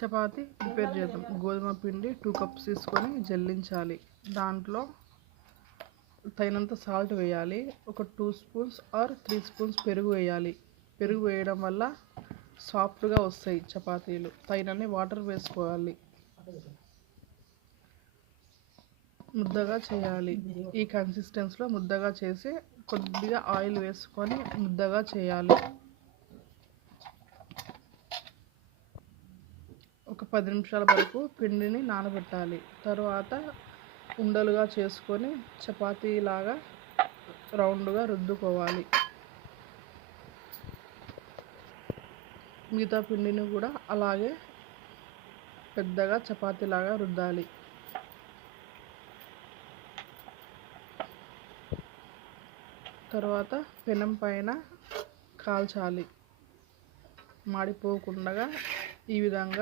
Chapati prepare చేద్దాం. గోధుమ పిండి 2 కప్స్ తీసుకొని జల్లించాలి. దాంట్లో తగినంత సాల్ట్ వేయాలి. ఒక 2 స్పూన్స్ ఆర్ 3 స్పూన్స్ పెరుగు వేయాలి. పెరుగు వేయడం వల్ల సాఫ్ట్గా వస్తాయి చపాతీలు. తగినన్ని వాటర్ వేసుకోవాలి. ముద్దగా చేయాలి. ఈ కన్సిస్టెన్సీలో ముద్దగా చేసి కొద్దిగా ఆయిల్ వేసుకొని ముద్దగా చేయాలి. ఒక 10 నిమిషాల వరకు పిండిని నానబెట్టాలి. తర్వాత ఉండలుగా చేసుకొని చపాతీలాగా రౌండ్గా రుద్దుకోవాలి. మిగతా పిండిని కూడా అలాగే పెద్దగా చపాతీలాగా రుద్దాలి. తర్వాత పెనం పైన కాల్చాలి. మాడిపోకుండా ఈ విధంగా